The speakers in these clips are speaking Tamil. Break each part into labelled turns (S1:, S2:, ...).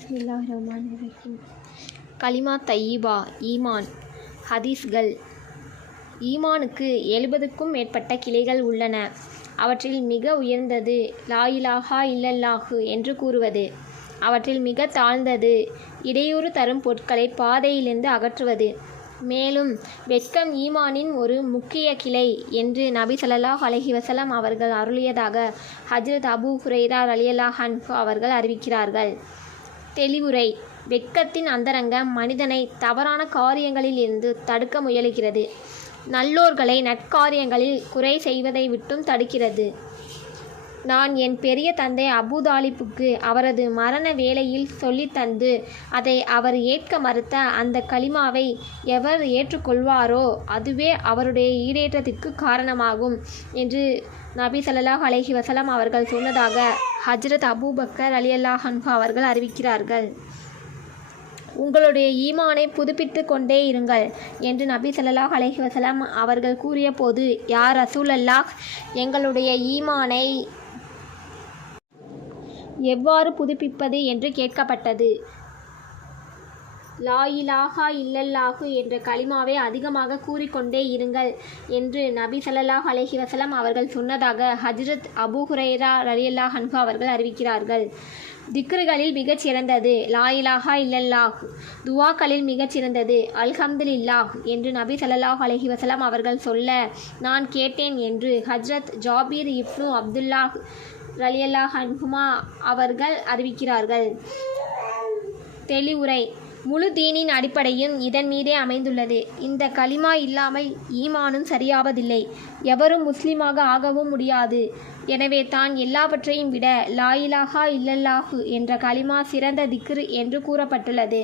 S1: ரஹ்மான் ரஹீம் கலிமா தையீபா ஈமான். ஹதீஸ்கள். ஈமானுக்கு எழுபதுக்கும் மேற்பட்ட கிளைகள் உள்ளன. அவற்றில் மிக உயர்ந்தது லாயிலாகா இலாஹா இல்லல்லாஹு என்று கூறுவது. அவற்றில் மிக தாழ்ந்தது இடையூறு தரும் பொருட்களை பாதையிலிருந்து அகற்றுவது. மேலும் வெட்கம் ஈமானின் ஒரு முக்கிய கிளை என்று நபி ஸல்லல்லாஹு அலஹி வசலம் அவர்கள் அருளியதாக ஹஜ்ரத் அபு ஹுரைதா அலியல்லா ஹன்ஃபு அவர்கள் அறிவிக்கிறார்கள். தெளிவுரை. வெட்கத்தின் அந்தரங்கம் மனிதனை தவறான காரியங்களில் இருந்து தடுக்க முயலுகிறது. நல்லோர்களை நற்காரியங்களில் குறை செய்வதை விட்டும் தடுக்கிறது. நான் என் பெரிய தந்தை அபூதாலிப்புக்கு அவரது மரண வேளையில் சொல்லித் தந்து அதை அவர் ஏற்க மறுத்த அந்த கலிமாவை எவர் ஏற்றுக்கொள்வாரோ அதுவே அவருடைய ஈடேற்றத்திற்கு காரணமாகும் என்று நபி சல்லாஹ் அலஹி வஸல்லம் அவர்கள் சொன்னதாக ஹஜ்ரத் அபூபக்கர் அலி அல்லாஹன்ஹா அவர்கள் அறிவிக்கிறார்கள். உங்களுடைய ஈமானை புதுப்பித்து கொண்டே இருங்கள் என்று நபி ஸல்லல்லாஹு அலைஹி வசலாம் அவர்கள் கூறியபோது யார் அசூல் அல்லாஹ் எங்களுடைய ஈமானை எவ்வாறு புதுப்பிப்பது என்று கேட்கப்பட்டது. லாயிலாகா இல்லல்லாஹு என்ற கலிமாவை அதிகமாக கூறிக்கொண்டே இருங்கள் என்று நபி சல்லாஹ் அலஹி வசலம் அவர்கள் சொன்னதாக ஹஜ்ரத் அபு ஹுரேரா ரலியல்லா அன்ஹு அவர்கள் அறிவிக்கிறார்கள். திக்ருகளில் மிகச் சிறந்தது இல்லல்லாஹ். துவாக்களில் மிகச் சிறந்தது அல்ஹம்துலில்லாஹ் என்று நபி சல்லாஹ் அலஹி வசலம் அவர்கள் சொல்ல நான் கேட்டேன் என்று ஹஜ்ரத் ஜாபீர் இப்னு அப்துல்லாஹ் ரலியல்லாஹ் அன்ஹுமா அவர்கள் அறிவிக்கிறார்கள். தெளிவுரை. முழு தீனின் அடிப்படையும் இதன் மீதே அமைந்துள்ளது. இந்த கலிமா இல்லாமல் ஈமானும் சரியாவதில்லை. எவரும் முஸ்லீமாக ஆகவும் முடியாது. எனவே தான் எல்லாவற்றையும் விட லாயிலாகா இல்லல்லாஹு என்ற கலிமா சிறந்த திக்ரு என்று கூறப்பட்டுள்ளது.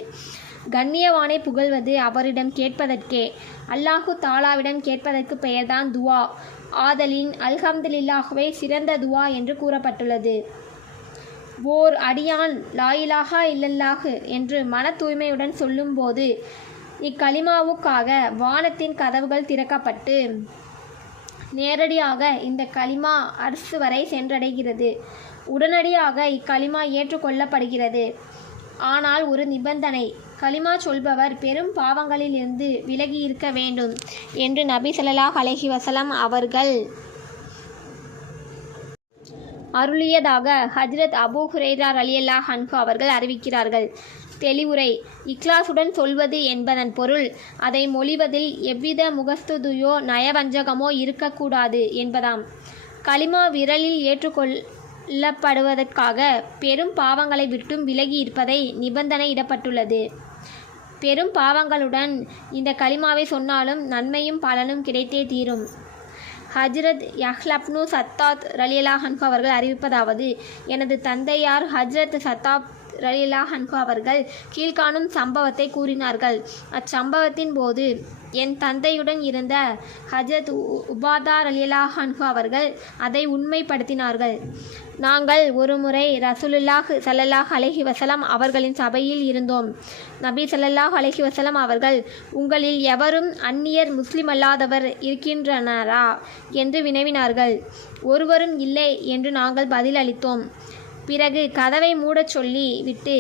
S1: கண்ணியவானை புகழ்வது அவரிடம் கேட்பதற்கே. அல்லாஹு தாலாவிடம் கேட்பதற்கு பெயர்தான் துவா. ஆதலின் அல்ஹம்துலில்லாஹுவே சிறந்த துவா என்று கூறப்பட்டுள்ளது. ஓர் அடியான் லாயிலாகா இல்லல்லாஹு என்று மன தூய்மையுடன் சொல்லும்போது இக்கலிமாவுக்காக வானத்தின் கதவுகள் திறக்கப்பட்டு நேரடியாக இந்த கலிமா அரசு வரை சென்றடைகிறது. உடனடியாக இக்கலிமா ஏற்றுக்கொள்ளப்படுகிறது. ஆனால் ஒரு நிபந்தனை. கலிமா சொல்பவர் பெரும் பாவங்களிலிருந்து விலகி இருக்க வேண்டும் என்று நபி ஸல்லல்லாஹு அலஹி வசலம் அவர்கள் அருளியதாக ஹஜ்ரத் அபு ஹுரைரா அலியல்லா ஹன்ஹு அவர்கள் அறிவிக்கிறார்கள். தெளிவுரை. இக்லாசுடன் சொல்வது என்பதன் பொருள் அதை மொழிவதில் எவ்வித முகஸ்துதியோ நயவஞ்சகமோ இருக்கக்கூடாது என்பதாம். கலிமா விரலில் ஏற்றுக்கொள் ஏற்றுக்கொள்ளப்படுவதற்காக பெரும் பாவங்களை விட்டும் விலகி இருப்பதை நிபந்தனை இடப்பட்டுள்ளது. பெரும் பாவங்களுடன் இந்த கலிமாவை சொன்னாலும் நன்மையும் பலனும் கிடைத்தே தீரும். ஹஜ்ரத் யஹ்லப்னு சத்தாத் ரலியலா ஹன்கு அவர்கள் அறிவிப்பதாவது எனது தந்தையார் ஹஜ்ரத் சத்தாப் ரலிலா ஹன்கோ அவர்கள் கீழ்காணும் சம்பவத்தை கூறினார்கள். அச்சம்பவத்தின் போது என் தந்தையுடன் இருந்த ஹஜத் உ- உபாதா ரலிலா ஹன்கு அவர்கள் அதை உண்மைப்படுத்தினார்கள். நாங்கள் ஒருமுறை ரசூலுல்லாஹ் சல்லல்லாஹ் அலஹி வசலம் அவர்களின் சபையில் இருந்தோம். நபி சல்லல்லாஹ் அலஹி வசலம் அவர்கள் உங்களில் எவரும் அந்நியர் முஸ்லிம் அல்லாதவர் இருக்கின்றனரா? என்று வினவினார்கள். ஒருவரும் இல்லை என்று நாங்கள் பதிலளித்தோம். பிறகு கதவை மூடச் சொல்லி விட்டு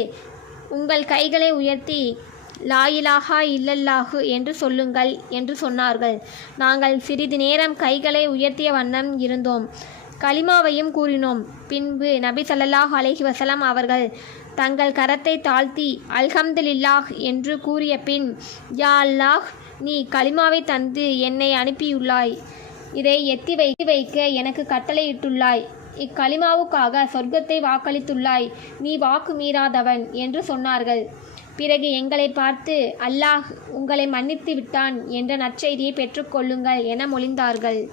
S1: உங்கள் கைகளை உயர்த்தி லாயிலாஹா இல்லல்லாஹு என்று சொல்லுங்கள் என்று சொன்னார்கள். நாங்கள் சிறிது நேரம் கைகளை உயர்த்திய வண்ணம் இருந்தோம். கலிமாவையும் கூறினோம். பின்பு நபி சல்லாஹ் அலஹி வஸல்லம் அவர்கள் தங்கள் கரத்தை தாழ்த்தி அல்ஹம்துலில்லாஹ் என்று கூறிய பின் யா அல்லாஹ் நீ கலிமாவை தந்து என்னை அனுப்பியுள்ளாய். இதை எத்தி வைத்து வைக்க எனக்கு கட்டளையிட்டுள்ளாய். இக்கலிமாவுக்காக சொர்க்கத்தை வாக்களித்துள்ளாய். நீ வாக்கு மீறாதவன் என்று சொன்னார்கள். பிறகு எங்களை பார்த்து அல்லாஹ் உங்களை மன்னித்து விட்டான் என்ற நற்செய்தியை பெற்றுக்கொள்ளுங்கள் என மொழிந்தார்கள்.